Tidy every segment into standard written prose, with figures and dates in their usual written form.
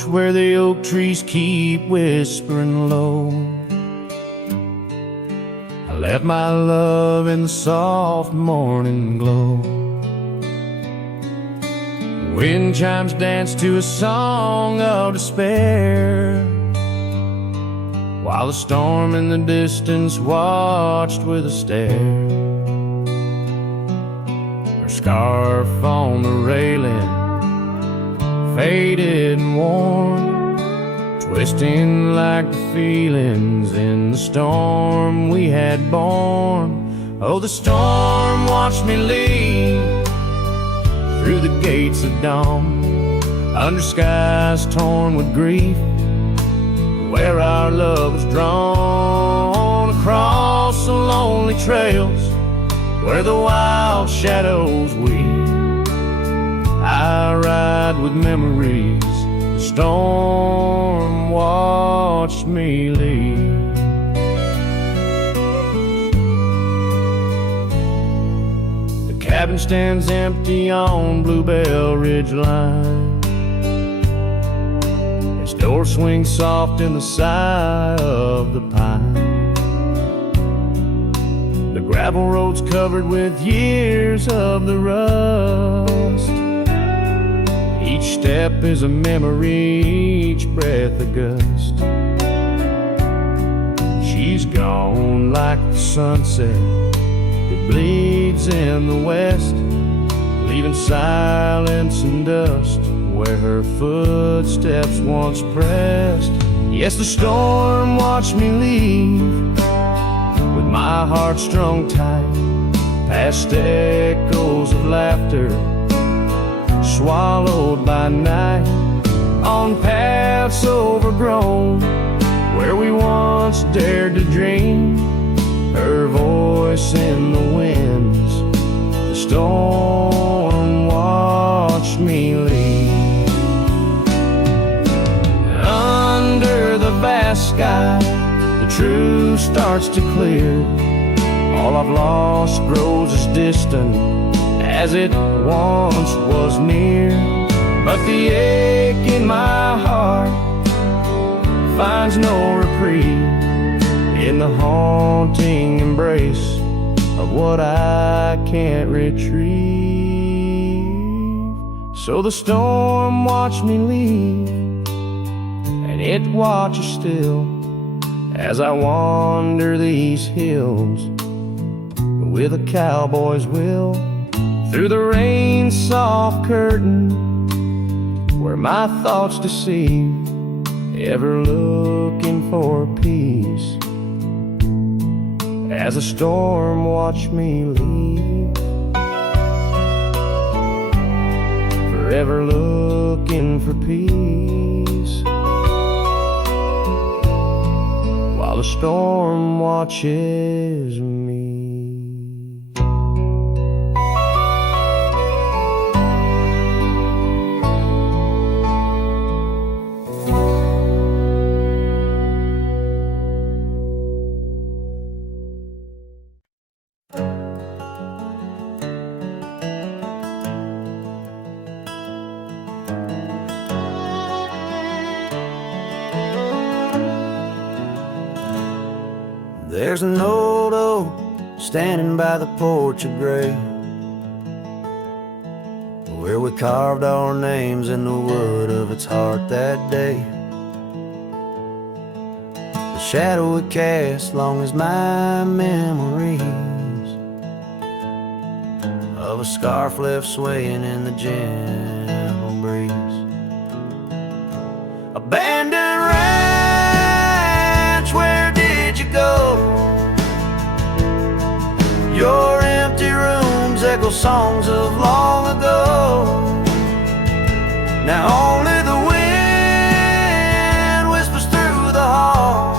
porch where the oak trees keep whispering low. I left my love in the soft morning glow. Wind chimes dance to a song of despair, while the storm in the distance watched with a stare. Her scarf on the railing, faded and worn, twisting like the feelings in the storm we had borne. Oh, the storm watched me leave through the gates of dawn, under skies torn with grief, where our love was drawn, across the lonely trails where the wild shadows weep. I ride with memories, the storm watched me leave. The cabin stands empty on Bluebell Ridge line. Its door swings soft in the sigh of the pine. The gravel road's covered with years of the rust. Each step is a memory, each breath a gust. She's gone like the sunset that bleeds in the west, leaving silence and dust where her footsteps once pressed. Yes, the storm watched me leave with my heart strung tight, past echoes of laughter swallowed by night, on paths overgrown where we once dared to dream. Her voice in the winds, the storm watched me leave. Under the vast sky, the truth starts to clear. All I've lost grows as distant as it once was near, but the ache in my heart finds no reprieve in the haunting embrace of what I can't retrieve. So the storm watched me leave, and it watches still as I wander these hills with a cowboy's will, through the rain's soft curtain where my thoughts deceive, ever looking for peace as a storm watched me leave, forever looking for peace while the storm watches me. There's an old oak standing by the porch of gray, where we carved our names in the wood of its heart that day. The shadow it cast long as my memories of a scarf left swaying in the gentle breeze. Abandoned ranch, where did you go? Your empty rooms echo songs of long ago. Now only the wind whispers through the hall,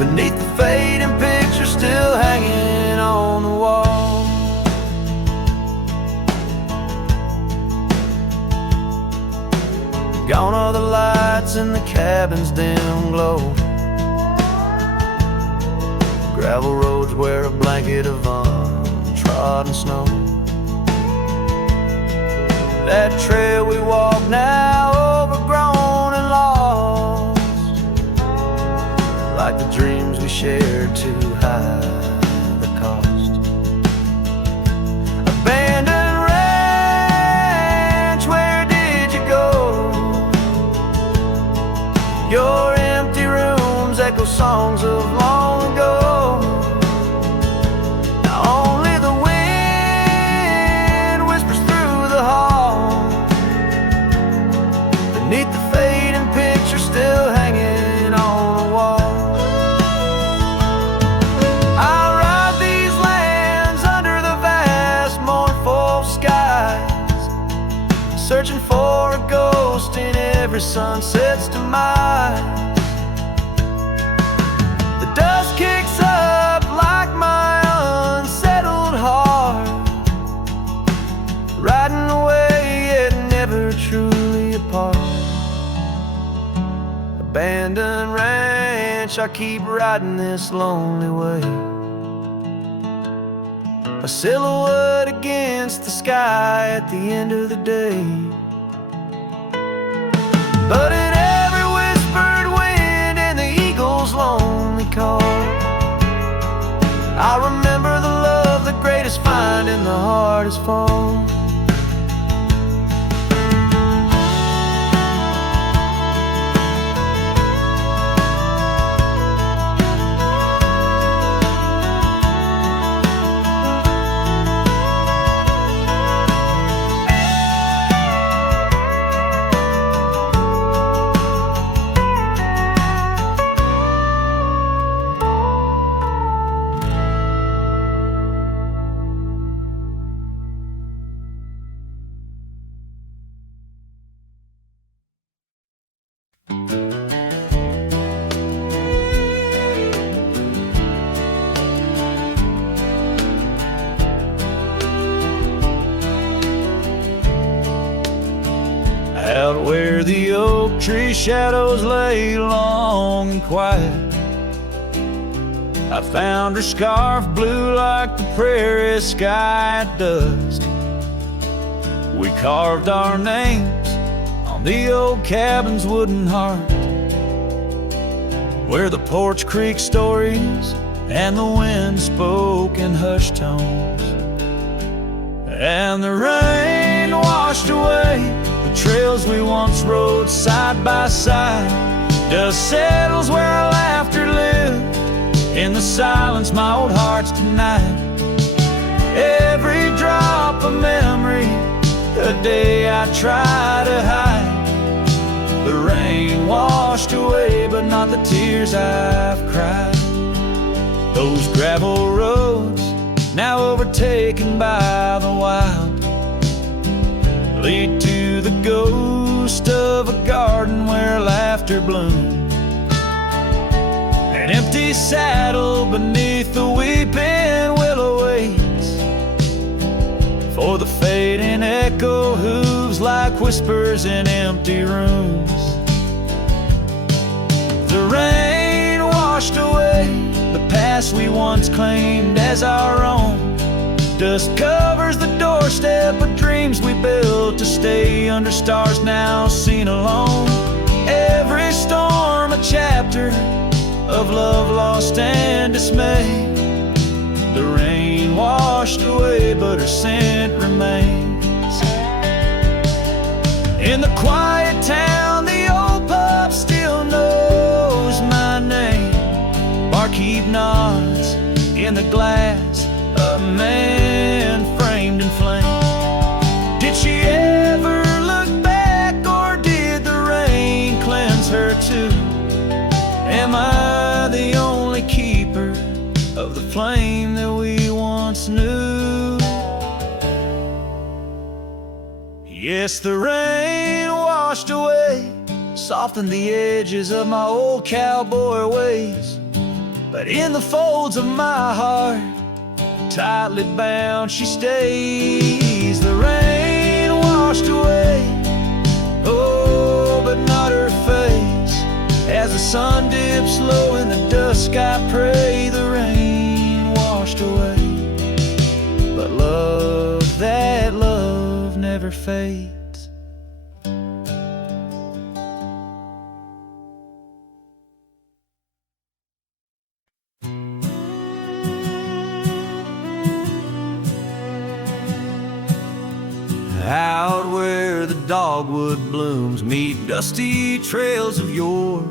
beneath the fading picture still hanging on the wall. Gone are the lights in the cabin's dim glow, gravel roads wear a blanket of untrodden snow. That trail we walk now we shared to hide the cost. Abandoned ranch, where did you go? Your empty rooms echo songs of long ago. Now only the wind whispers through the hall, beneath the fading picture still hanging on the wall. I ride these lands under the vast mournful skies, searching for a ghost in every sunset's demise. The dust kicks up like my unsettled heart, riding away yet never truly apart. Abandoned ranch, I keep riding this lonely way, a silhouette against the sky at the end of the day. But in every whispered wind and the eagle's lonely call, I remember the love the greatest find in the hardest fall. Out where the oak tree shadows lay long and quiet, I found her scarf blue like the prairie sky at dusk. We carved our names on the old cabin's wooden heart, where the porch creaked stories and the wind spoke in hushed tones. And the rain washed away the trails we once rode side by side. Dust settles where our laughter lived in the silence my old heart's denied. Every drop of memory, a day I try to hide. The rain washed away, but not the tears I've cried. Those gravel roads, now overtaken by the wild, lead to the ghost of a garden where laughter bloomed. An empty saddle beneath the weeping willow waits for the fading echo hooves like whispers in empty rooms. The rain washed away the past we once claimed as our own. Dust covers the doorstep of dreams we built to stay under stars now seen alone. Every storm a chapter of love lost and dismay. The rain washed away, but her scent remains. In the quiet town, the old pub still knows my name. Barkeep nods in the glass, a man framed in flame. Did she ever look back, or did the rain cleanse her too? Am I the only keeper of the flame that we once knew? Yes, the rain washed away, softened the edges of my old cowboy ways. But in the folds of my heart, tightly bound she stays. The rain washed away, oh, but not her face. As the sun dips low in the dusk, I pray the rain washed away. But love, that love never fades. dogwood blooms meet dusty trails of yore,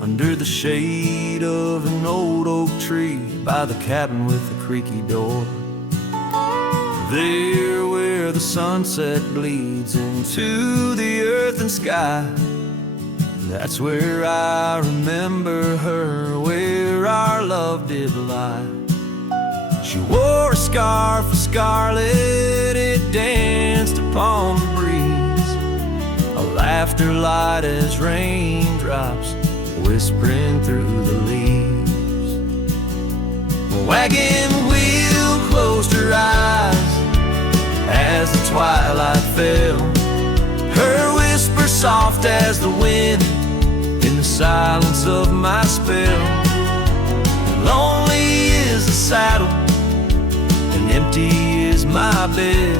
under the shade of an old oak tree by the cabin with the creaky door. There where the sunset bleeds into the earth and sky, that's where I remember her, where our love did lie. She wore a scarf of scarlet, it danced upon the breeze, a laughter light as raindrops whispering through the leaves. A wagon wheel closed her eyes as the twilight fell, her whisper soft as the wind in the silence of my spell. Lonely is the saddle and empty is my bed.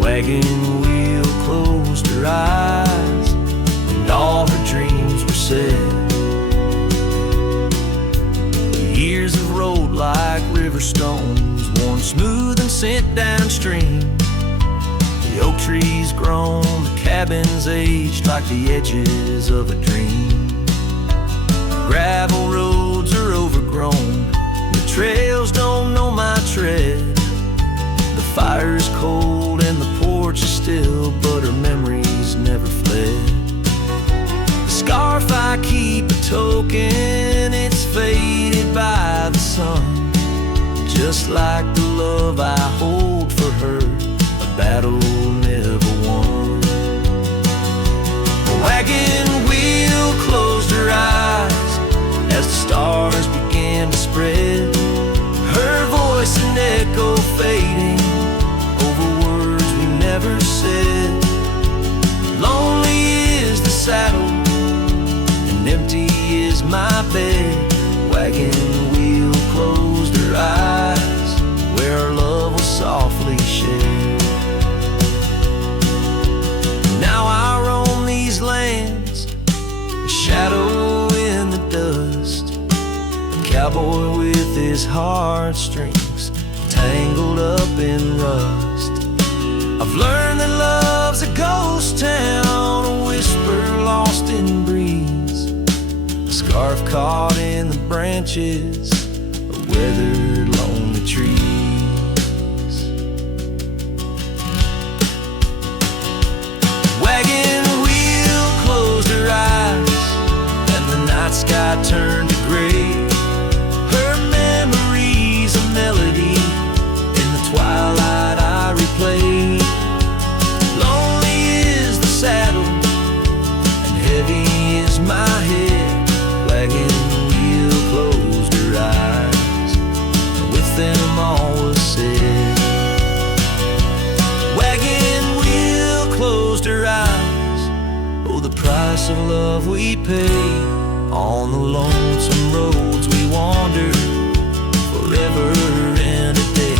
Wagon wheel closed her eyes and all her dreams were said. The years have rolled like river stones, worn smooth and sent downstream. The oak trees grown, the cabins aged like the edges of a dream. Gravel roads are overgrown, the trails don't know my tread. The fire's cold and the porch is still, but her memories never fled. The scarf I keep a token, it's faded by the sun, just like the love I hold for her, a battle never won. The wagon wheel closed her eyes as the stars began to spread, her voice an echo fading over words we never said. Lonely is the saddle and empty is my bed. Wagon wheel closed her eyes where our love was softly shared. Now I roam these lands, a shadow in the dust, a cowboy with his heartstrings tangled up in rust. I've learned that love's a ghost town, a whisper lost in breeze, a scarf caught in the branches of weathered lonely trees. Wagon wheel closed her eyes and the night sky turned to gray, her memories a melody in the twilight I replay. Lonely is the saddle and heavy is my head. Wagon wheel closed her eyes and with them all was said. Wagon wheel closed her eyes, oh the price of love we pay, on the lonesome roads we wander forever and a day.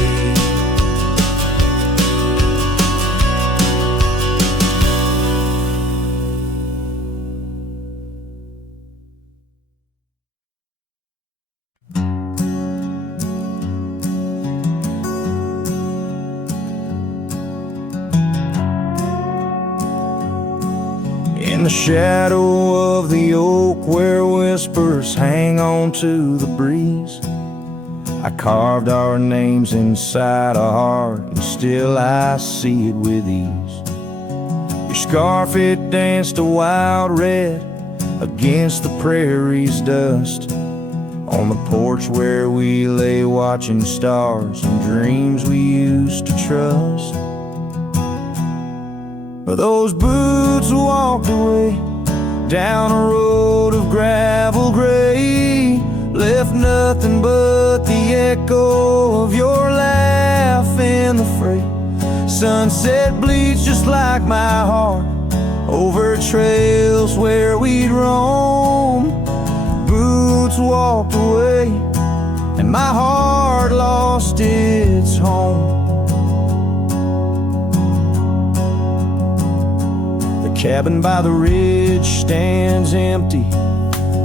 In the shadow of the oak where whispers hang on to the breeze, I carved our names inside a heart and still I see it with ease. Your scarf, it danced a wild red against the prairie's dust, on the porch where we lay watching stars and dreams we used to trust. Those boots walked away down a road of gravel gray, left nothing but the echo of your laugh in the fray. Sunset bleeds just like my heart over trails where we'd roam. Boots walked away and my heart lost its home. Cabin by the ridge stands empty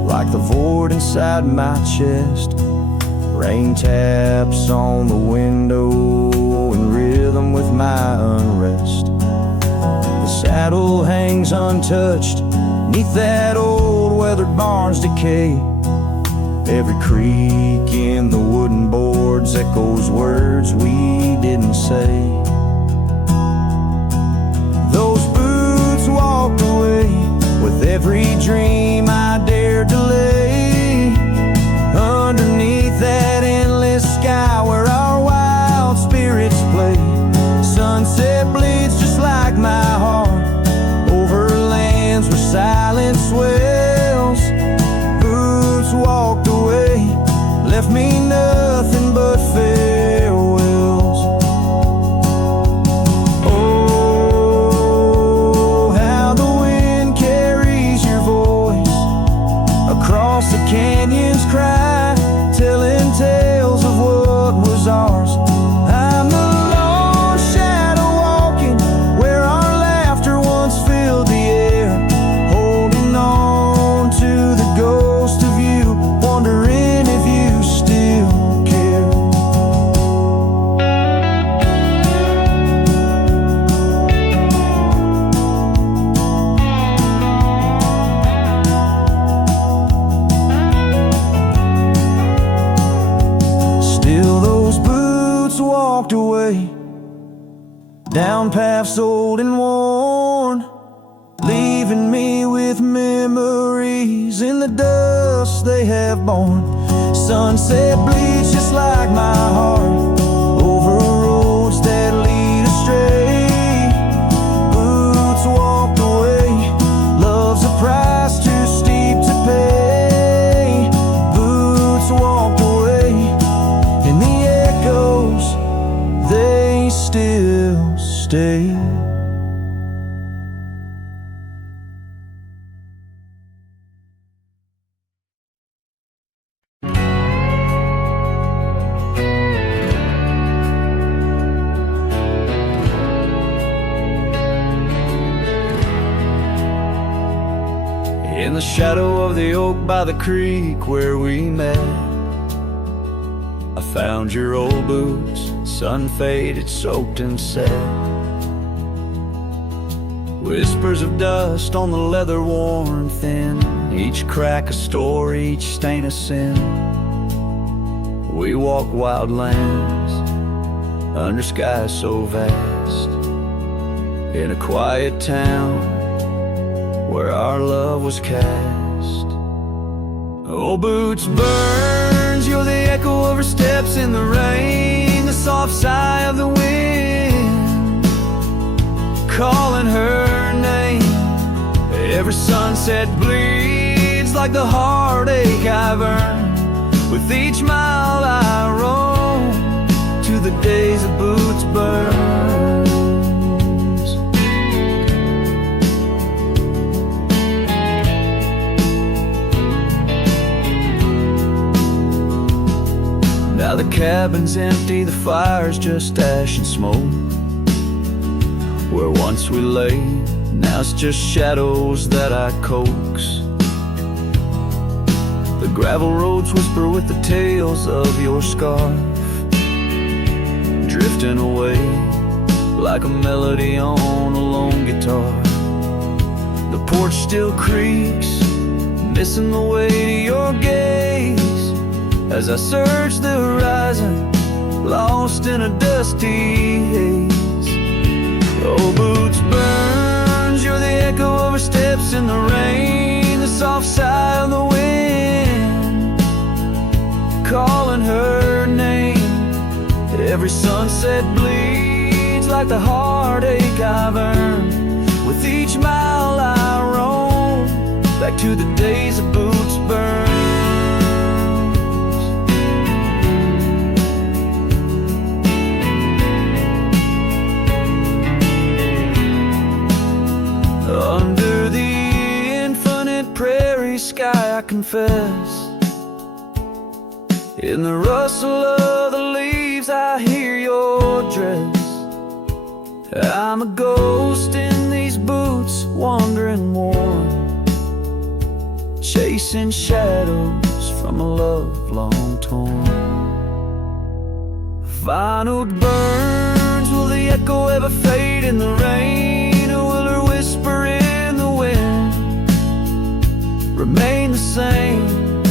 like the void inside my chest. Rain taps on the window in rhythm with my unrest. The saddle hangs untouched neath that old weathered barn's decay. Every creak in the wooden boards echoes words we didn't say. Those boots walked away with every dream I dared to lay underneath that endless sky where our wild spirits play. Sunset bleeds just like my heart over lands where silence swells. Boots walked away, left me nothing but farewells. Oh, how the wind carries your voice across the canyon's cry, telling tales of what was ours. I'm the lone shadow walking where our laughter once filled the air, holding on to the ghost of you, wondering if you still care. Still those boots walked away down paths old and worn, leaving me with memories in the dust they have borne. Sunset bleeds just like my heart over roads that lead astray. Boots walked away, love's a price too steep to pay. Boots walked away, and the echoes, they still stay. In the shadow of the oak by the creek where we met, I found your old boots, sun-faded, soaked and set. Whispers of dust on the leather worn thin, each crack a story, each stain a sin. We walk wild lands under skies so vast, in a quiet town where our love was cast. Old boots burns, you're the echo of her steps in the rain, the soft sigh of the wind calling her name. Every sunset bleeds like the heartache I've earned with each mile I roam to the days of boots burns. Now the cabin's empty, the fire's just ash and smoke. Where once we lay, now it's just shadows that I coax. The gravel roads whisper with the tales of your scarf, drifting away like a melody on a lone guitar. The porch still creaks, missing the way to your gaze, as I search the horizon, lost in a dusty haze. Oh, boots burns, you're the echo of her steps in the rain, the soft sigh of the wind calling her name. Every sunset bleeds like the heartache I've earned with each mile I roam back to the days of boots burns. Under the infinite prairie sky, I confess, in the rustle of the leaves I hear your dress. I'm a ghost in these boots, wandering worn, chasing shadows from a love long torn. Vinyl burns, will the echo ever fade in the rain, or will her whisper remain the same.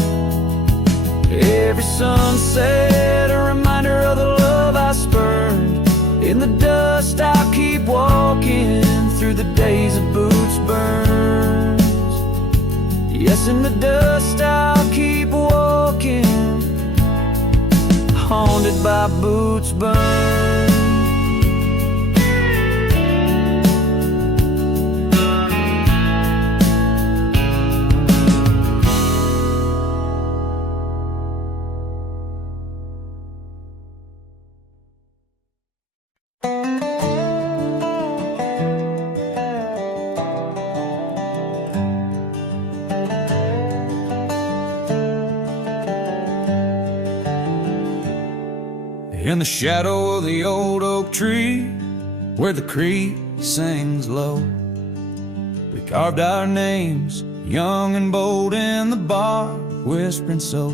Every sunset, a reminder of the love I spurned. In the dust I'll keep walking through the days of boots burns. Yes, in the dust I'll keep walking, haunted by boots burns. In the shadow of the old oak tree, where the creek sings low, we carved our names, young and bold, in the bar, whispering so.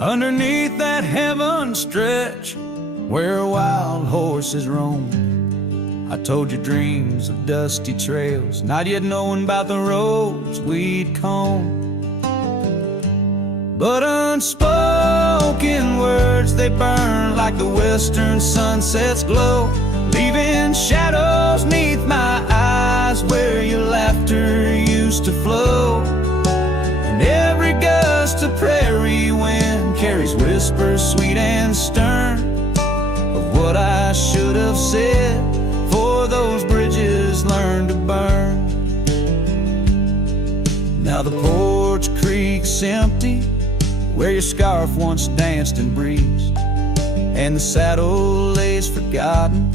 Underneath that heaven stretch, where wild horses roam, I told you dreams of dusty trails, not yet knowing about the roads we'd comb. But unspoken words, they burn like the western sunset's glow, leaving shadows 'neath my eyes where your laughter used to flow. And every gust of prairie wind carries whispers sweet and stern of what I should have said, for those bridges learned to burn. Now the porch creak's empty, where your scarf once danced and breezed, and the saddle lays forgotten,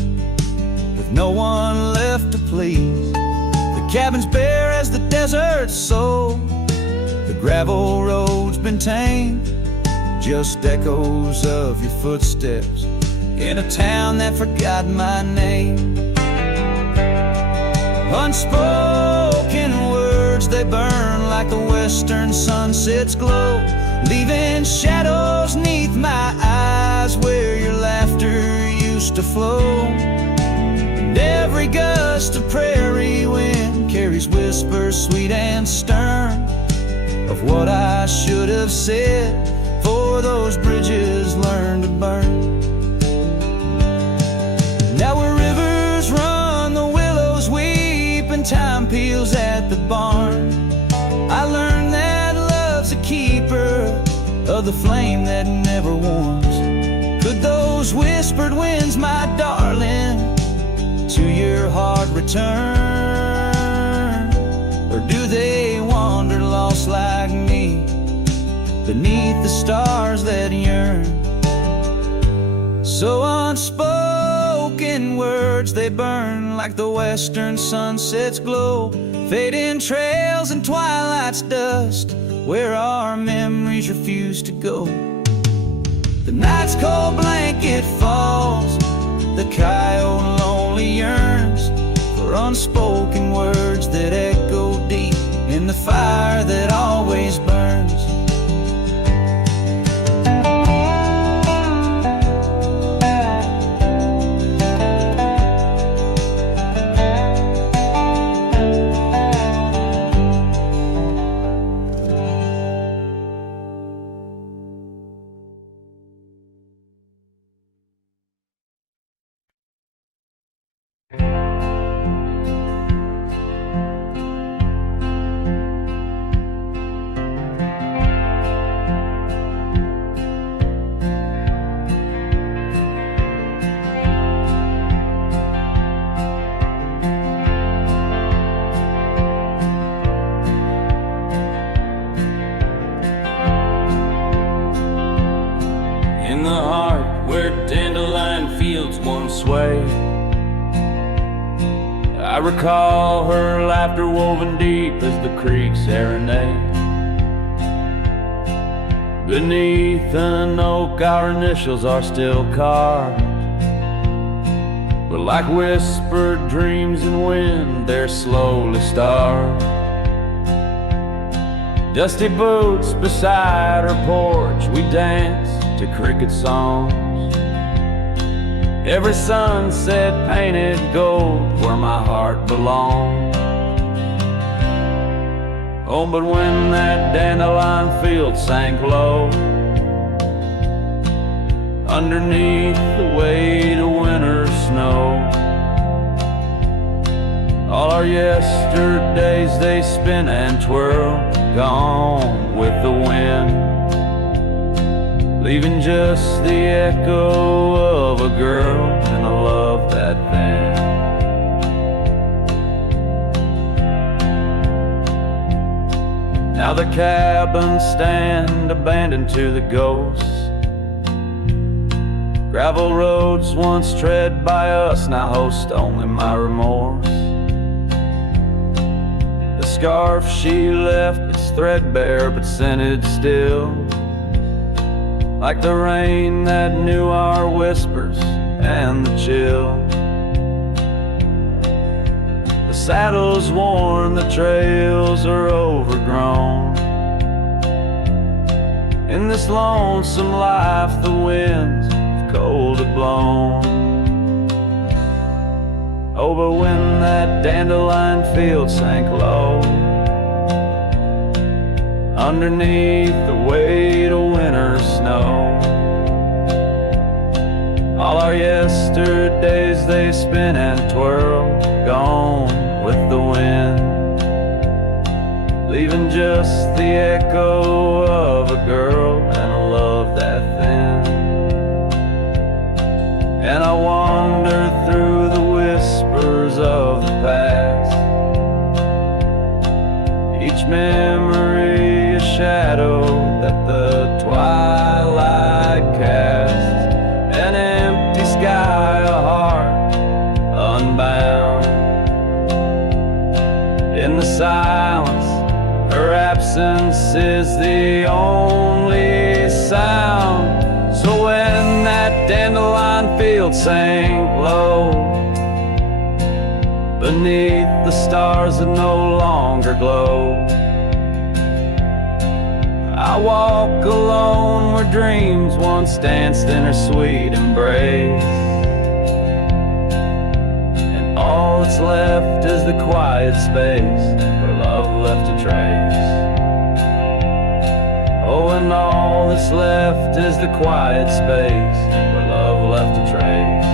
with no one left to please. The cabin's bare as the desert's soul, the gravel road's been tamed, just echoes of your footsteps in a town that forgot my name. Unspoken words, they burn like the western sunset's glow, leaving shadows 'neath my eyes where your laughter used to flow. And every gust of prairie wind carries whispers sweet and stern of what I should have said, for those bridges learned to burn. Now where rivers run, the willows weep, and time peels at the barn, I learned that love's a keeper of the flame that never warms. Could those whispered winds, my darling, to your heart return? Or do they wander lost like me beneath the stars that yearn? So unspoken words, they burn like the western sunset's glow, fading trails and twilight's dust, where our memories refuse to go. The night's cold blanket falls, the coyote lonely yearns for unspoken words that echo deep in the fire that always burns. I recall her laughter woven deep as the creek serenade. Beneath an oak our initials are still carved, but like whispered dreams in wind they're slowly starved. Dusty boots beside her porch, we dance to cricket songs. Every sunset painted gold where my heart belongs. Oh, but when that dandelion field sank low, underneath the weight of winter snow, all our yesterdays they spin and twirl, gone with the wind, leaving just the echo of a girl and a love that thin. Now the cabins stand abandoned to the ghosts. Gravel roads once tread by us now host only my remorse. The scarf she left, it's threadbare but scented still, like the rain that knew our whispers and the chill. The saddle's worn, the trails are overgrown. In this lonesome life the winds have cold have blown. Oh, but when that dandelion field sank low, underneath the weight of winter snow, all our yesterdays they spin and twirl, gone with the wind, leaving just the echo of a girl and a love that thin. And I wander through the whispers of the past, each memory a shadow that the twilight casts, an empty sky, a heart unbound. In the silence, her absence is the only sound. So when that dandelion field sank low, beneath the stars that no longer glow, I walk alone where dreams once danced in her sweet embrace, and all that's left is the quiet space where love left a trace. Oh, and all that's left is the quiet space where love left a trace.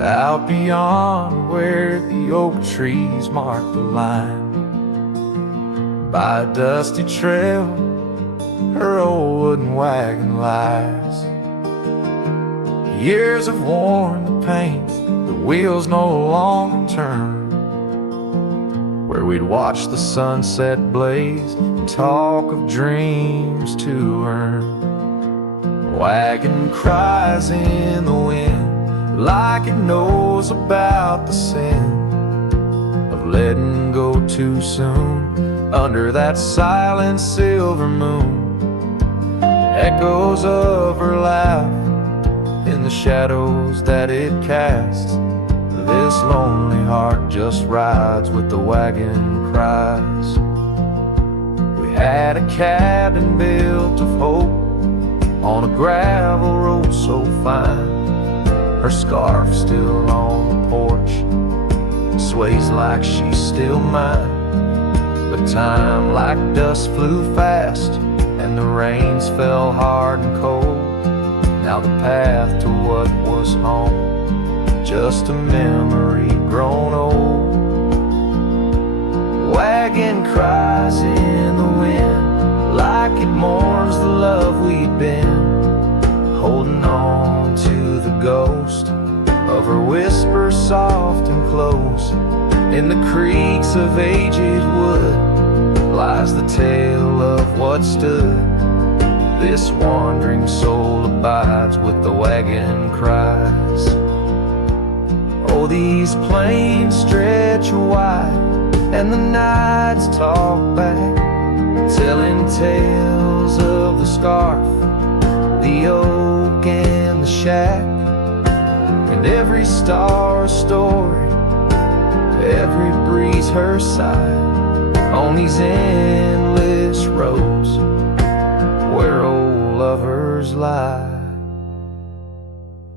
Out beyond where the oak trees mark the line, by a dusty trail her old wooden wagon lies. Years have worn the paint, the wheels no longer turn, where we'd watch the sunset blaze and talk of dreams to earn. The wagon cries in the wind like it knows about the sin of letting go too soon under that silent silver moon. Echoes of her laugh in the shadows that it casts. This lonely heart just rides with the wagon cries. We had a cabin built of hope on a gravel road so fine. Her scarf still on the porch sways like she's still mine. But time like dust flew fast and the rains fell hard and cold. Now the path to what was home, just a memory grown old. Wagon cries in the wind like it mourns the love we'd been, holding on to the ghost of her whisper soft and close. In the creaks of aged wood lies the tale of what stood. This wandering soul abides with the wagon cries. Oh, these plains stretch wide, and the nights talk back, telling tales of the scarf, the oak and the shack, and every star a story, every breeze her sigh, on these endless roads where old lovers lie.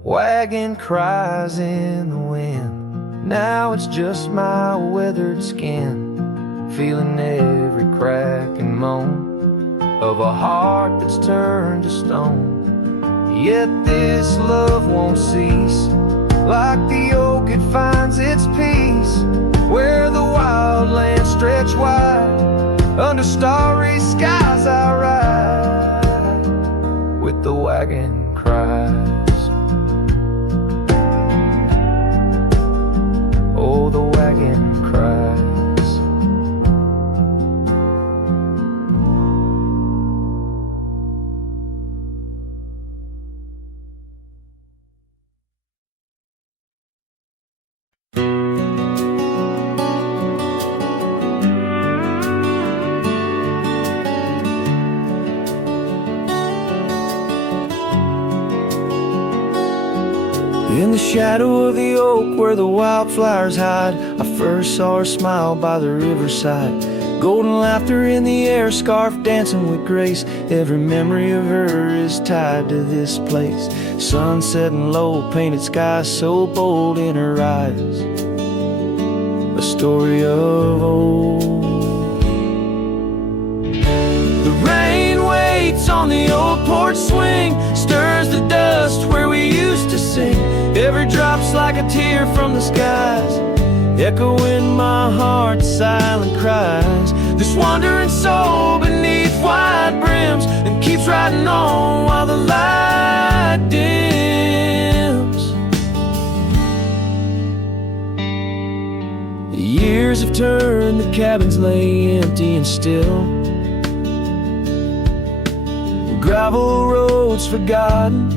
Wagon cries in the wind, now it's just my weathered skin, feeling every crack and moan of a heart that's turned to stone. Yet this love won't cease, like the oak it finds its peace, where the wild lands stretch wide, under starry skies I ride, with the wagon cries. Oh, the wagon cries. In the shadow of the oak where the wildflowers hide, I first saw her smile by the riverside. Golden laughter in the air, scarf dancing with grace. Every memory of her is tied to this place. Sun setting low, painted skies so bold in her eyes. A story of old. The rain waits on the old porch swing, stirs the dust where we used to sing. Every drop's like a tear from the skies, echo in my heart, silent cries. This wandering soul beneath wide brims, and keeps riding on while the light dims. The years have turned, the cabins lay empty and still. Gravel roads forgotten,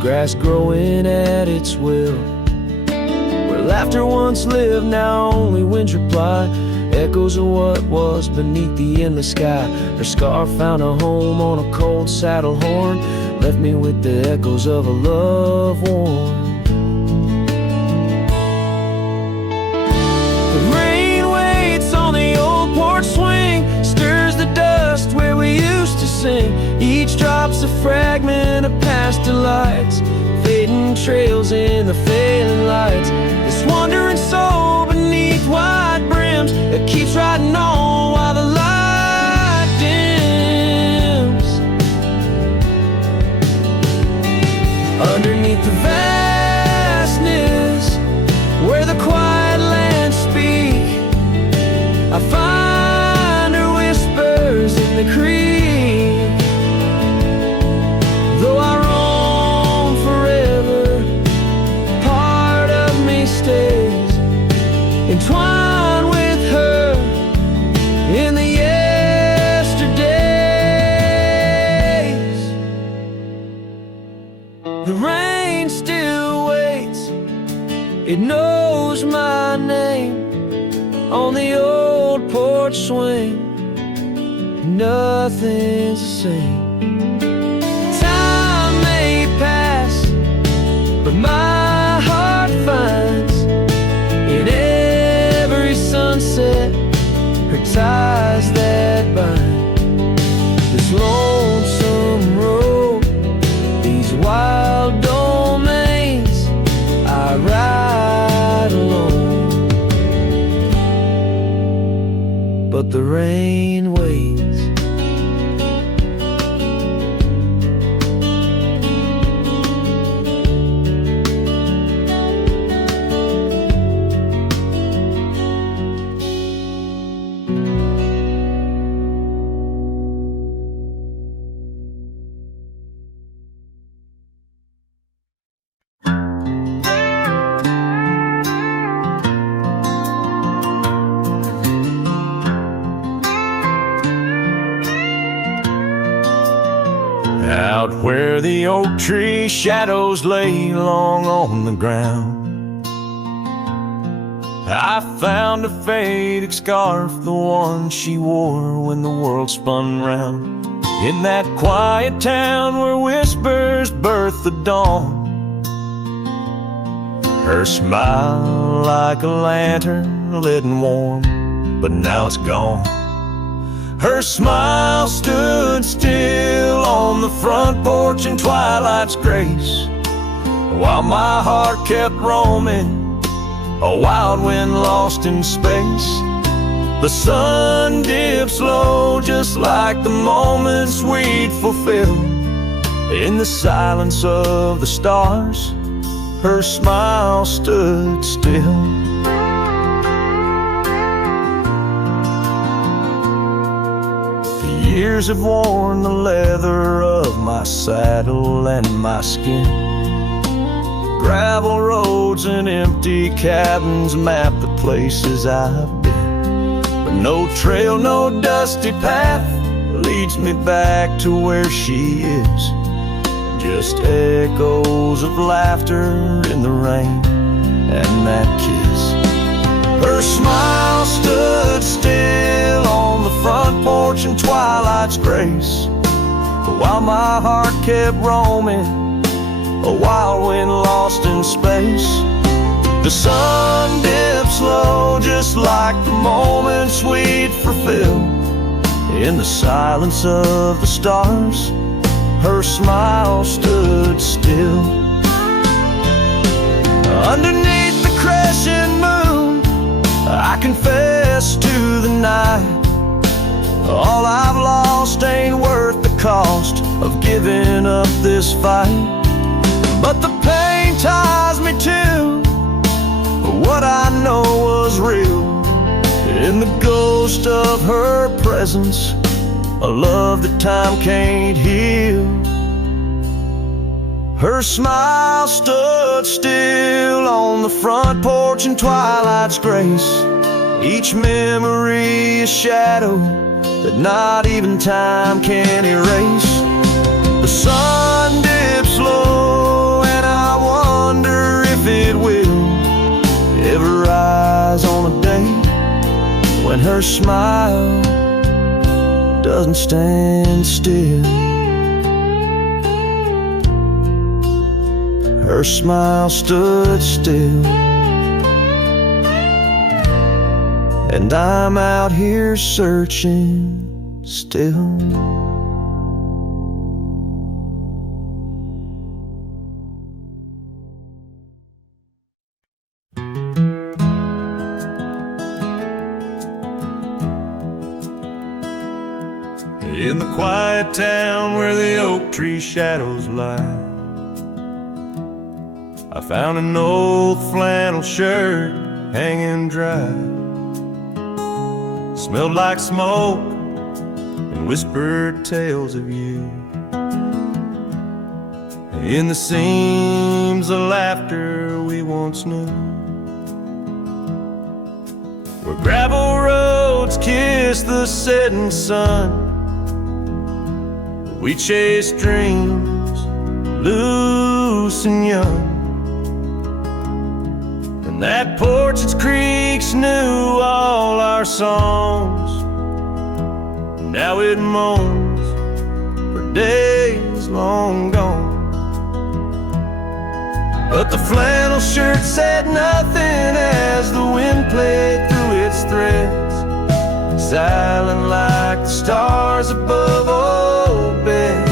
grass growing at its will. Where laughter once lived, now only winds reply, echoes of what was beneath the endless sky. Her scarf found a home on a cold saddle horn, left me with the echoes of a love worn. The rain waits on the old porch swing, stirs the dust where we used to sing. Each drop's a fragment of past delights, fading trails in the failing lights. This wandering soul beneath wide brims, it keeps riding on while the light dims. Underneath the vastness, where the quiet lands speak, I find her whispers in the creek. Though I roam forever, part of me stays entwined with her in the yesterdays. The rain still waits, it knows my name on the old porch swing. Nothing's the same. But my heart finds in every sunset her ties that bind. This lonesome road, these wild domains, I ride alone. But the rain waits. Out where the oak tree shadows lay long on the ground, I found a faded scarf, the one she wore when the world spun round. In that quiet town where whispers birth the dawn, her smile like a lantern lit and warm, but now it's gone. Her smile stood still on the front porch in twilight's grace, while my heart kept roaming, a wild wind lost in space. The sun dipped slow, just like the moments we'd fulfill. In the silence of the stars, her smile stood still. The years have worn the leather of my saddle and my skin. Gravel roads and empty cabins map the places I've been, but no trail, no dusty path leads me back to where she is. Just echoes of laughter in the rain and that kiss. Her smile stood still on the front porch in twilight's grace, while my heart kept roaming, a wild wind lost in space. The sun dipped slow, just like the moments we'd fulfill. In the silence of the stars, her smile stood still. Underneath the crescent moon, I confess to the night, all I've lost ain't worth the cost of giving up this fight. But the pain ties me to what I know was real, in the ghost of her presence, a love that time can't heal. Her smile stood still on the front porch in twilight's grace, each memory a shadow that not even time can erase. The sun dips low and I wonder if it will ever rise on a day when her smile doesn't stand still. Her smile stood still, and I'm out here searching still. In the quiet town where the oak tree shadows lie, I found an old flannel shirt hanging dry. Smelled like smoke and whispered tales of you. In the seams of laughter we once knew, where gravel roads kiss the setting sun, we chased dreams loose and young. And that porch, its creaks knew all our songs. Now it moans for days long gone. But the flannel shirt said nothing as the wind played through its threads, silent like the stars above old beds,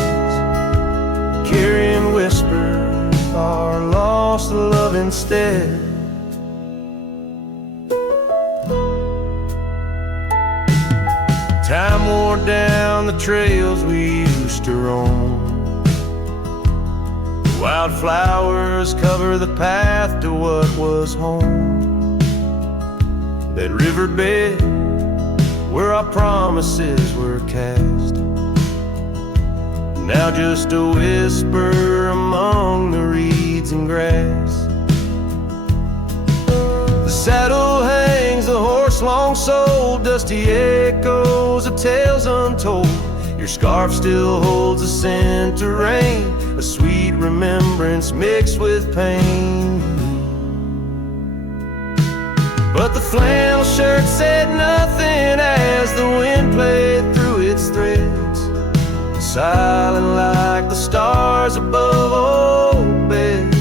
carrying whispers of our lost love instead. Time wore down the trails we used to roam. Wildflowers cover the path to what was home. That riverbed where our promises were cast, now just a whisper among the reeds and grass. The saddle hangs, the horse long sold, dusty echoes of tales untold. Your Your scarf still holds a scent of rain, a sweet remembrance mixed with pain. But the flannel shirt said nothing as the wind played through its threads, silent like the stars above old beds,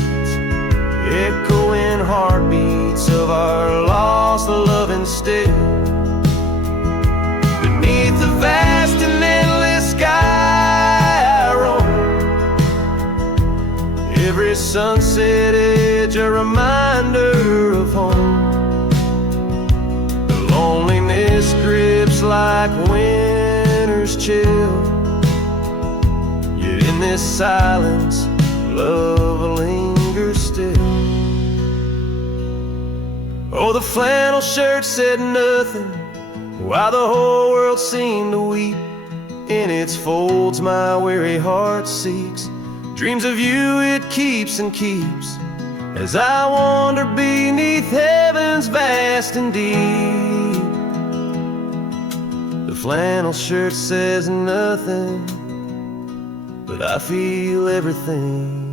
echoing heartbeats of our lost love instead. Beneath the vast and endless sky I roam, every sunset edge a reminder of home. The loneliness grips like winter's chill, yet in this silence love lingers still. Oh, the flannel shirt said nothing while the whole world seemed to weep. In its folds my weary heart seeks, dreams of you it keeps and keeps, as I wander beneath heaven's vast and deep. The flannel shirt says nothing, but I feel everything.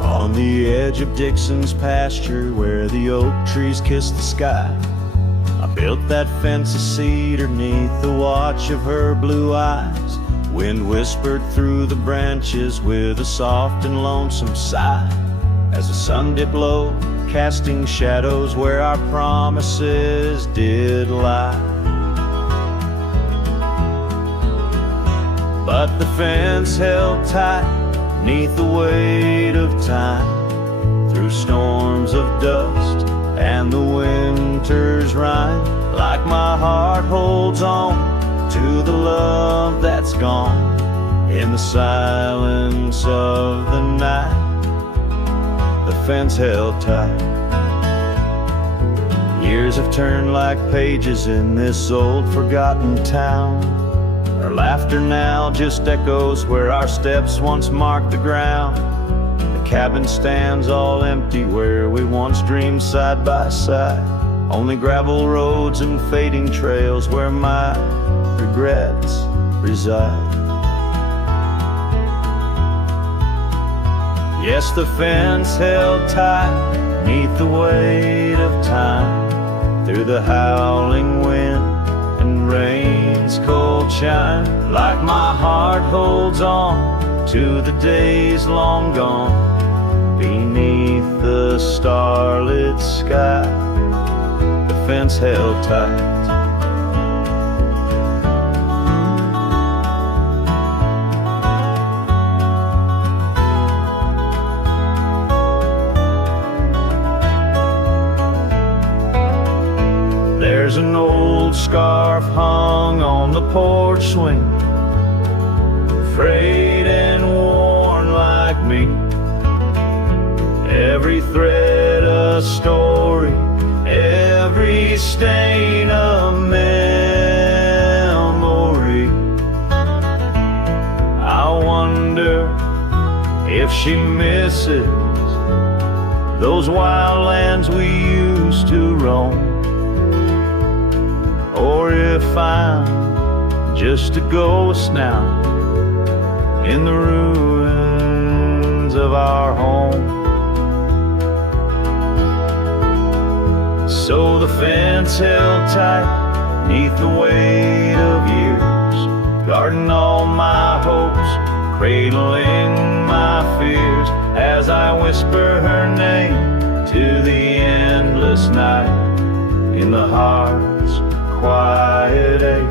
On the edge of Dixon's pasture, where the oak trees kiss the sky, I built that fence of cedar neath the watch of her blue eyes. Wind whispered through the branches with a soft and lonesome sigh, as the sun dipped low, casting shadows where our promises did lie. But the fence held tight neath the weight of time, through storms of dust and the winter's rime, like my heart holds on to the love that's gone. In the silence of the night, the fence held tight. Years have turned like pages in this old forgotten town. Our laughter now just echoes where our steps once marked the ground. The cabin stands all empty where we once dreamed side by side. Only gravel roads and fading trails where my regrets reside. Yes, the fence held tight neath the weight of time, through the howling wind and rain's cold chime, like my heart holds on to the days long gone, beneath the starlit sky. The fence held tight. There's an old scarf hung on the porch swing, frayed and worn like me. Every thread a story, every stain a memory. I wonder if she misses those wild lands we used to roam, or if I'm just a ghost now in the ruins of our home. So the fence held tight neath the weight of years, guarding all my hopes, cradling my fears, as I whisper her name to the endless night in the heart's quiet ache.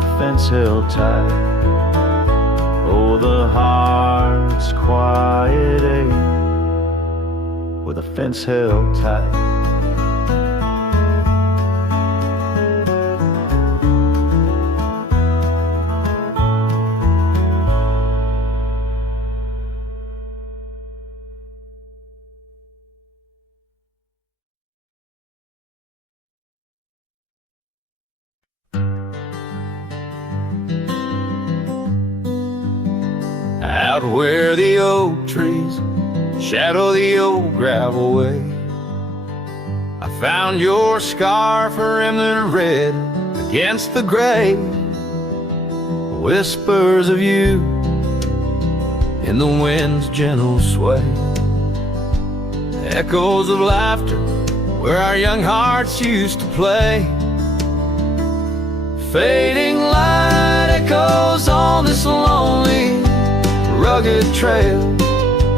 The fence held tight. Oh, the heart's quiet ache, with a fence held tight. out where the oak trees shadow the old gravel way. I found your scarf rimmed red against the gray. Whispers of you in the wind's gentle sway. Echoes of laughter where our young hearts used to play. Fading light echoes on this lonely, rugged trail.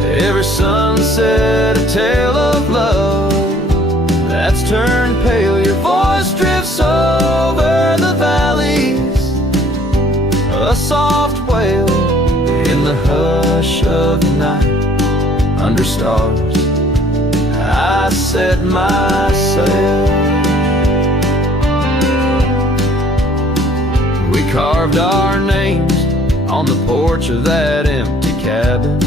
Every sunset a tale of love that's turned pale. Your voice drifts over the valleys, a soft wail in the hush of the night. Under stars I set my sail. We carved our names on the porch of that empty cabin.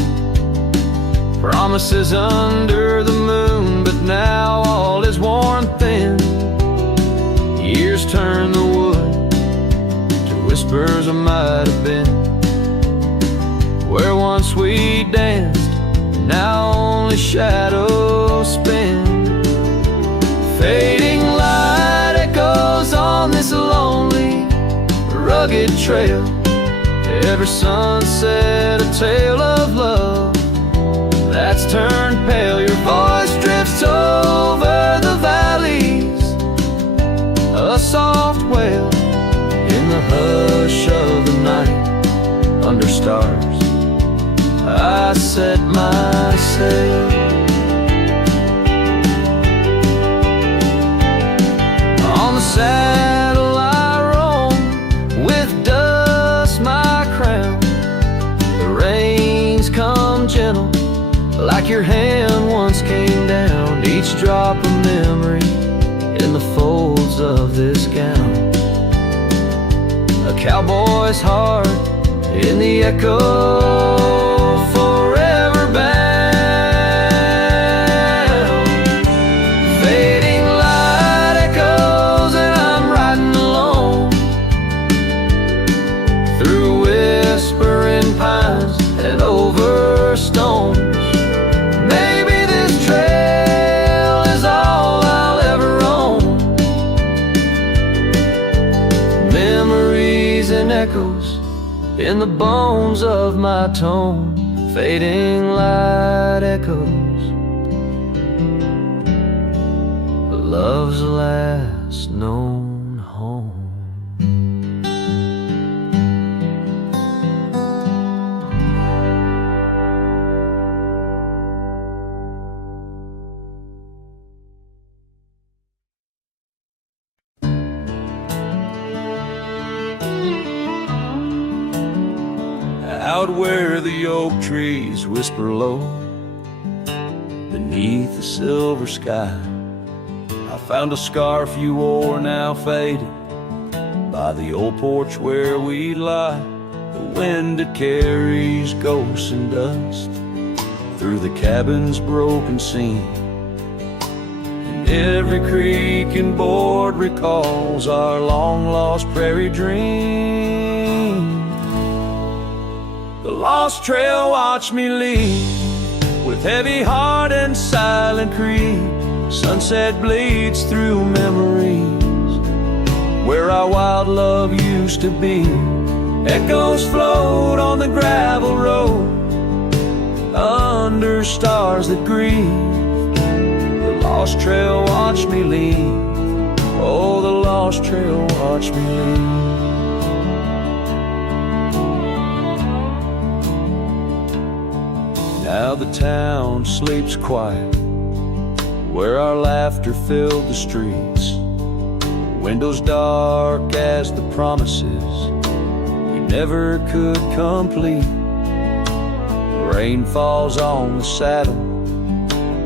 Promises under the moon, but now all is worn thin. Years turn the wood to whispers of might have been. Where once we danced, now only shadows spin. Fading light echoes on this lonely, rugged trail. Every sunset a tale of love that's turned pale. Your voice drifts over the valleys, a soft wail in the hush of the night. Under stars I set my sail. On the saddle I roam, with dust my crown. The reins come gentle, like your hand once came down. Each drop a memory in the folds of this gown. A cowboy's heart in the echo, forever bound. Fading light echoes and I'm riding alone through whispering pines and over stones. Maybe this trail is all I'll ever own. Memories and echoes in the bones of my tone. Fading light echoes, love's last known home. Out where the oak trees whisper low beneath the silver sky, I found a scarf you wore, now faded, by the old porch where we lie. The wind it carries ghosts and dust through the cabin's broken seam, and every creak and board recalls our long-lost prairie dream. The lost trail watched me lead, with heavy heart and silent creed. Sunset bleeds through memories, where our wild love used to be. Echoes float on the gravel road, under stars that grieve. The lost trail watched me lead, oh, the lost trail watched me lead. Now the town sleeps quiet, where our laughter filled the streets. Windows dark as the promises we never could complete. Rain falls on the saddle,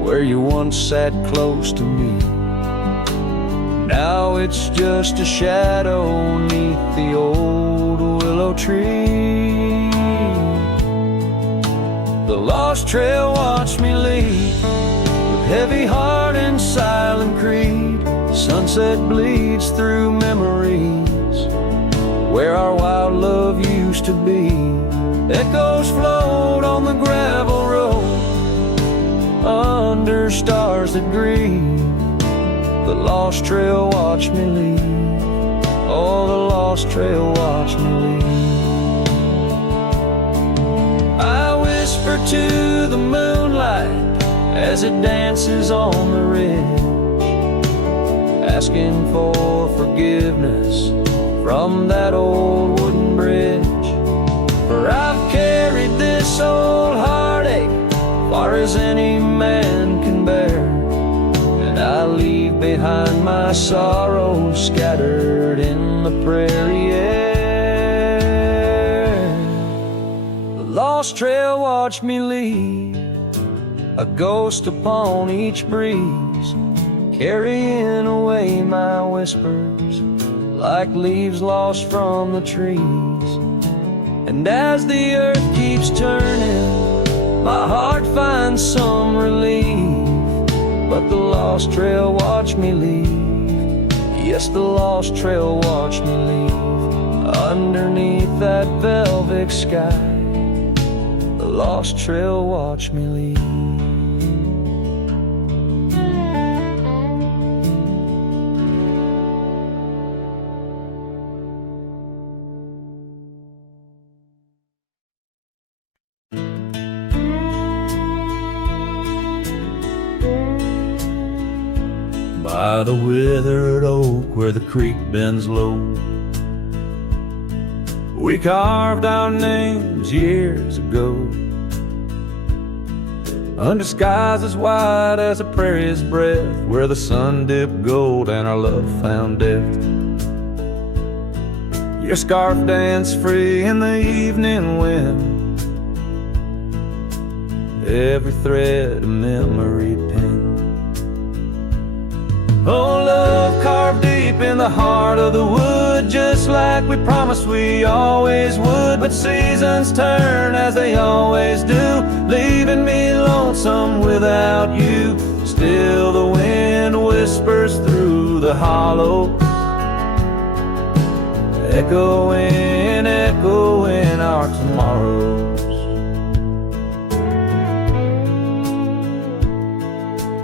where you once sat close to me. Now it's just a shadow 'neath the old willow tree. The lost trail watched me lead, with heavy heart and silent creed. Sunset bleeds through memories, where our wild love used to be. Echoes float on the gravel road under stars that grieve. The lost trail watched me leave. Oh, the lost trail watched me leave. I whisper to the moonlight as it dances on the ridge, asking for forgiveness from that old wooden bridge. For I've carried this old heartache far as any man can bear, and I leave behind my sorrow scattered in the prairie air. The lost trail watched me leave, a ghost upon each breeze, carrying away my whispers like leaves lost from the trees. And as the earth keeps turning, my heart finds some relief. But the lost trail watched me leave. Yes, the lost trail watched me leave. Underneath that velvet sky, the lost trail watched me leave. By the withered oak where the creek bends low, we carved our names years ago, under skies as wide as a prairie's breath, where the sun dipped gold and our love found depth. Your scarf danced free in the evening wind, every thread a memory pinned. Oh, love carved deep in the heart of the wood, just like we promised we always would. But seasons turn as they always do, leaving me lonesome without you. Still the wind whispers through the hollow, echoing, echoing our tomorrows.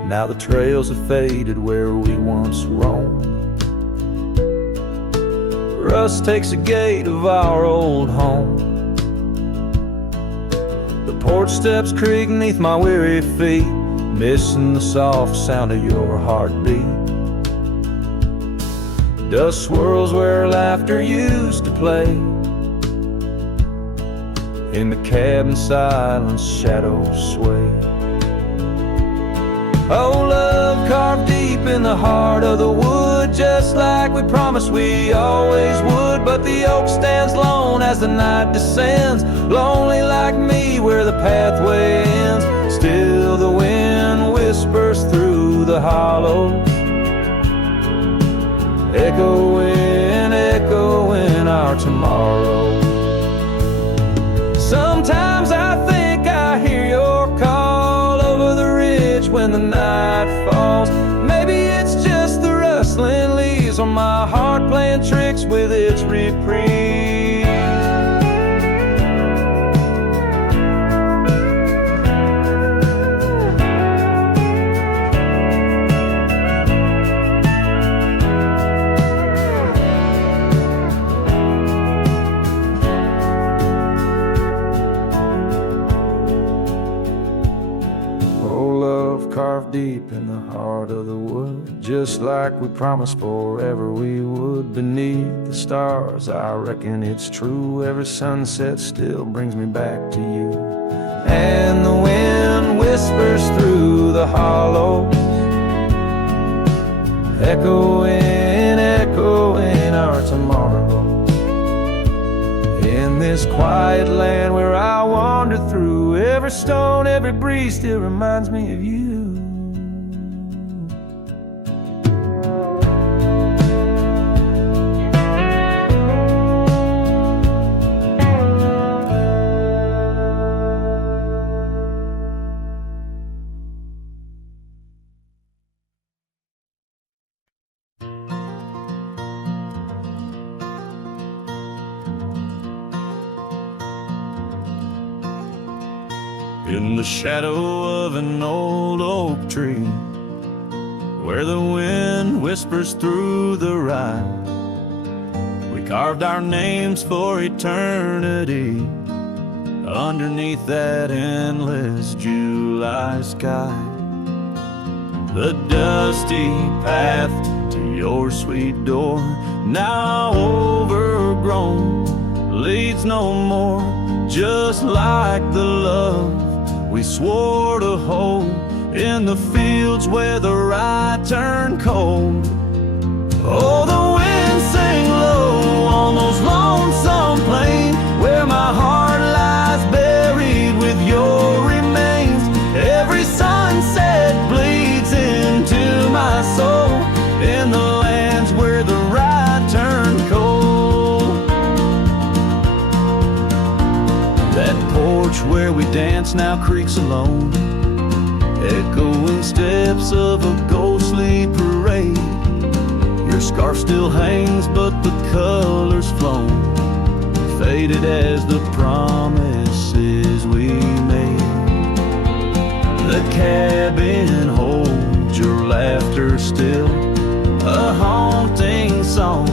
Now the trails have faded where we once roamed. Rust takes the gate of our old home. The porch steps creak beneath my weary feet, missing the soft sound of your heartbeat. Dust swirls where laughter used to play. In the cabin silence, shadows sway. Oh, love carved deep in the heart of the wood, just like we promised we always would. But the oak stands lone as the night descends, lonely like me where the pathway ends. Still the wind whispers through the hollow, echoing, echoing our tomorrow. Sometimes I think I hear your call over the ridge when the night falls. Maybe it's just the rustling leaves on my heart playing tricks with its reprieve. Carved deep in the heart of the wood, just like we promised forever we would. Beneath the stars, I reckon it's true, every sunset still brings me back to you. And the wind whispers through the hollow, echoing, echoing our tomorrow. In this quiet land where I wander through, every stone, every breeze still reminds me of you. in the shadow of an old oak tree, where the wind whispers through the rye. We carved our names for eternity underneath that endless July sky. The dusty path to your sweet door, now overgrown, leads no more, just like the love we swore to hold in the fields where the rye turned cold. Oh, the wind sang low on those lonesome plains where my heart lies buried with your remains. Every sunset bleeds into my soul in the lands where the rye turned cold. That porch where we dance now creaks alone, echoing steps of a ghostly parade. Your scarf still hangs, but the color's flown, faded as the promises we made. The cabin holds your laughter still, a haunting song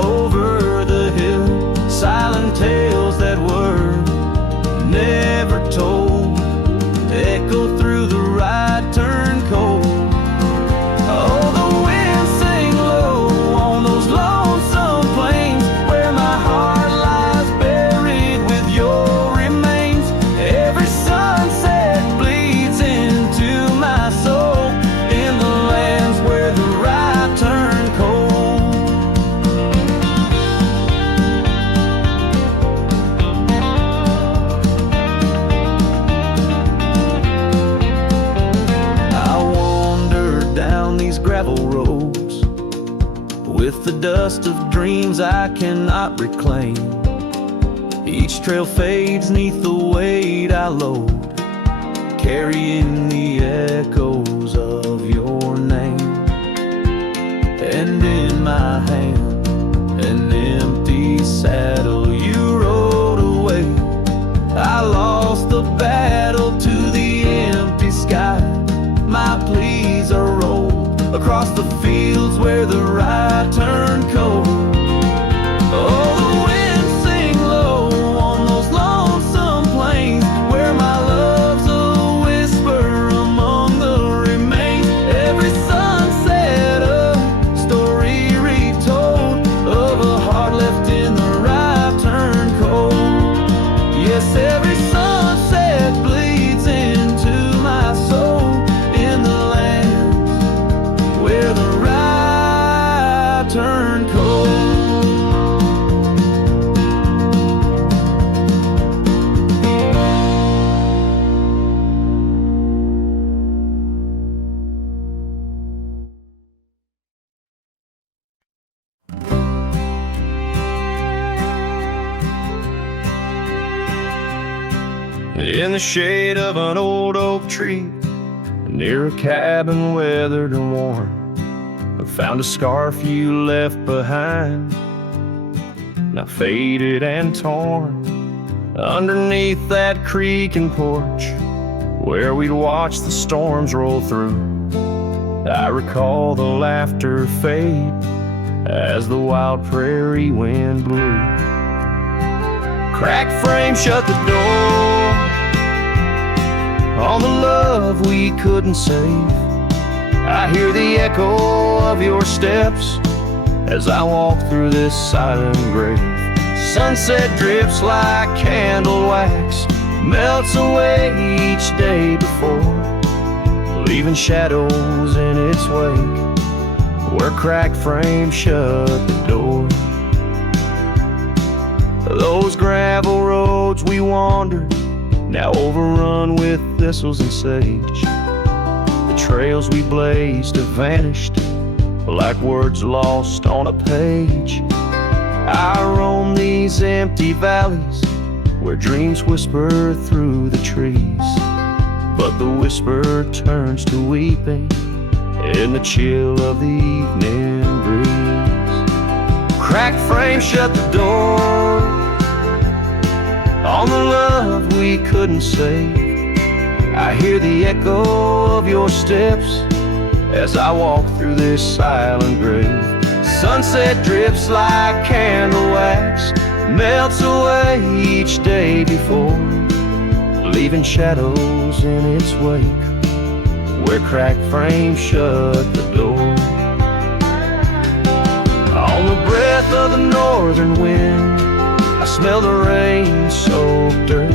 over the hill. Silent tales that were never told echo through the rye turned cold. Oh, the wind sang low on those lonesome plains where my heart lies buried with your remains. Every sunset bleeds into my soul in the lands where the rye turned cold. Gravel roads with the dust of dreams I cannot reclaim. Each trail fades neath the weight I load, carrying the echoes of your name. And in my hand, an empty saddle you rode away. I lost the battle to the empty sky. My pleas are rolled across the fields where the rye turned cold. Oh, the wind sing low on those lonesome plains where my love's a whisper among the remains. Every sunset a story retold of a heart left in the rye turned cold. Yes, every sunset bleeds into my soul in the lands where the rye turned cold. In the shade of an old oak tree, near a cabin weathered and worn, I found a scarf you left behind, now faded and torn. Underneath that creaking porch, where we'd watch the storms roll through, I recall the laughter fade as the wild prairie wind blew. Cracked frame shut the door on the love we couldn't save. I hear the echo of your steps as I walk through this silent grave. Sunset drips like candle wax, melts away each day before, leaving shadows in its wake where cracked frames shut the door. Those gravel roads we wandered, now overrun with thistles and sage. The trails we blazed have vanished like words lost on a page. I roam these empty valleys where dreams whisper through the trees, but the whisper turns to weeping in the chill of the evening breeze. Cracked frame shut the door on the love we couldn't save. I hear the echo of your steps as I walk through this silent grave. Sunset drips like candle wax, melts away each day before, leaving shadows in its wake where cracked frames shut the door. On the breath of the northern wind, I smell the rain-soaked earth,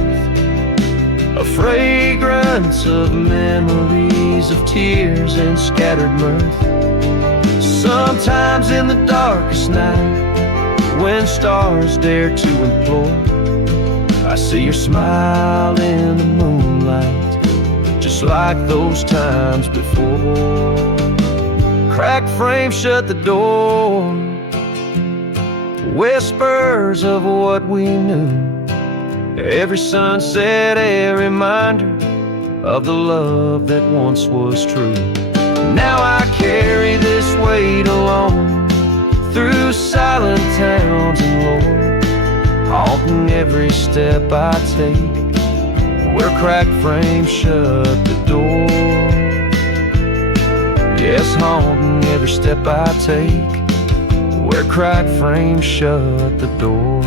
a fragrance of memories of tears and scattered mirth. Sometimes in the darkest night, when stars dare to implore, I see your smile in the moonlight, just like those times before. Cracked frames shut the door, whispers of what we knew. Every sunset, a reminder of the love that once was true. Now I carry this weight alone through silent towns and lore, haunting every step I take where cracked frames shut the door. Yes, haunting every step I take where cracked frames shut the door.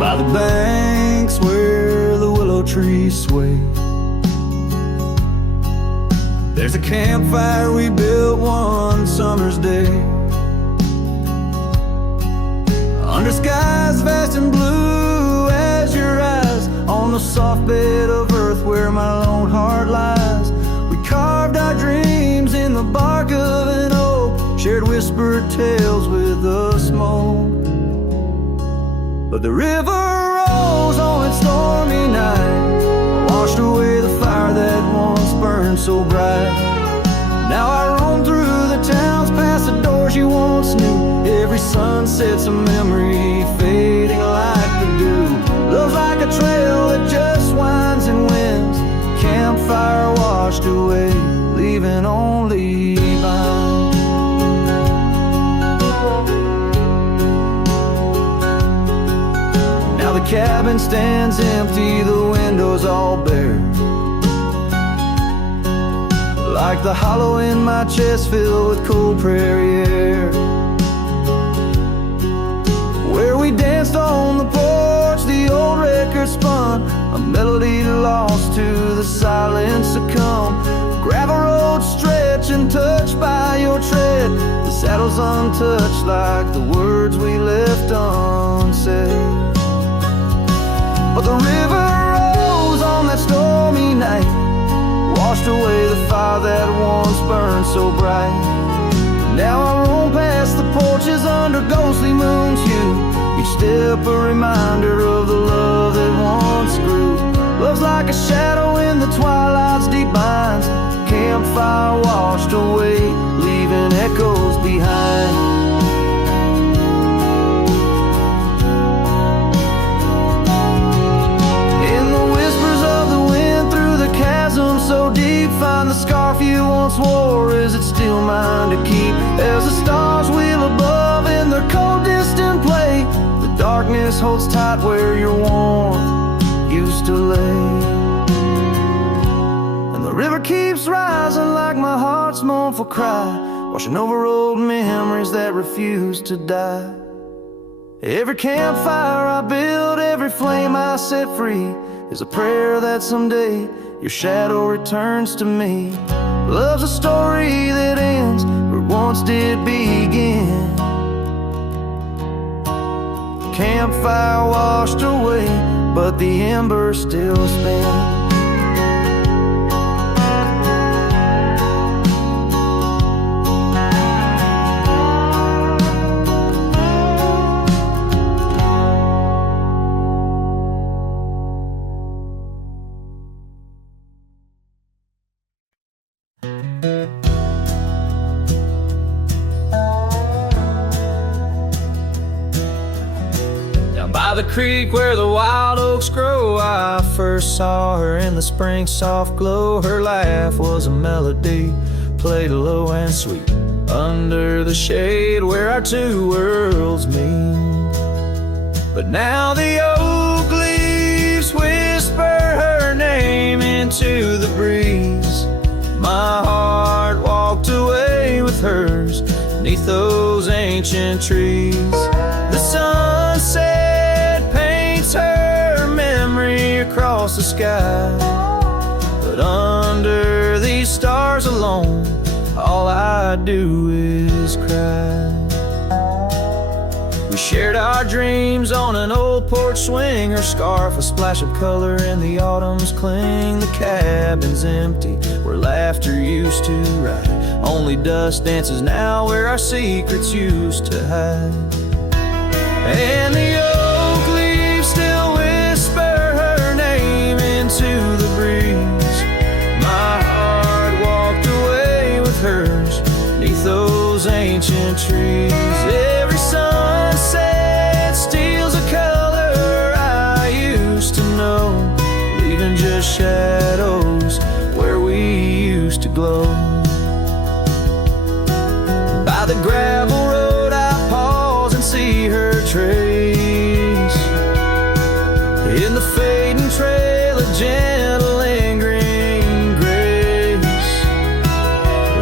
By the banks where the willow trees sway, there's a campfire we built one summer's day, under skies vast and blue as your eyes, on the soft bed of earth where my lone heart lies. We carved our dreams in the bark of an oak, shared whispered tales with the smoke. But the river rose on its stormy night, washed away the fire that once burned so bright. Now I roam through the towns, past the doors you once knew. Every sunset's a memory fading like the dew. Love's like a trail that just winds and winds, campfire washed away, leaving only vines. Now the cabin stands empty, the windows all bare, like the hollow in my chest filled with cold prairie air. Where we danced on the porch, the old record spun, a melody lost to the silence succumb. Gravel road stretch and touched by your tread, the saddle's untouched like the words we left unsaid. But the river rose on that stormy night, washed away the fire that once burned so bright. Now I roam past the porches under ghostly moon's hue, each step a reminder of the love that once grew. Love's like a shadow in the twilight's deep binds, campfire washed away, leaving echoes behind. So deep, find the scarf you once wore. Is it still mine to keep? As the stars wheel above in their cold distant play, the darkness holds tight where your warmth used to lay. And the river keeps rising like my heart's mournful cry, washing over old memories that refuse to die. Every campfire I build, every flame I set free, is a prayer that someday your shadow returns to me. Love's a story that ends where once did begin. Campfire washed away, but the embers still spin. the creek where the wild oaks grow, I first saw her in the spring soft glow. Her laugh was a melody, played low and sweet, under the shade where our two worlds meet. But now the oak leaves whisper her name into the breeze. My heart walked away with hers beneath those ancient trees. The sunset paints her memory across the sky, but under these stars alone, all I do is cry. We shared our dreams on an old porch swing, her scarf a splash of color in the autumn's cling. The cabin's empty where laughter used to ride, only dust dances now where our secrets used to hide. And the oak leaves still whisper her name into the breeze. My heart walked away with hers beneath those ancient trees. Every sunset steals a color I used to know, leaving just shadows where we used to glow. By the gravel road I pause and see her trace, in the fading trail a gentle lingering grace.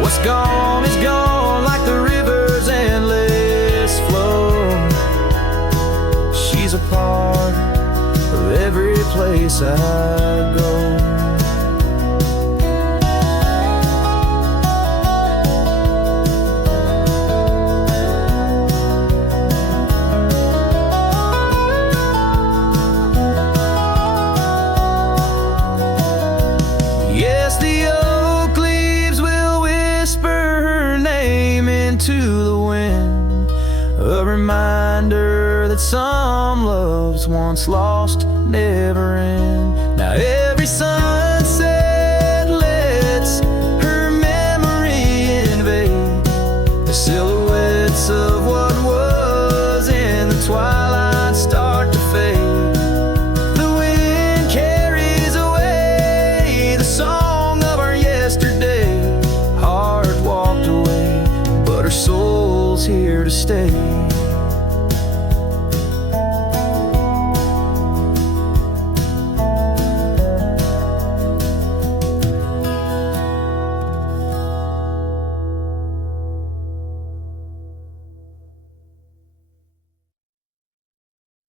What's gone is gone like the river's endless flow. She's a part of every place I go. To the wind, a reminder that some loves once lost never end.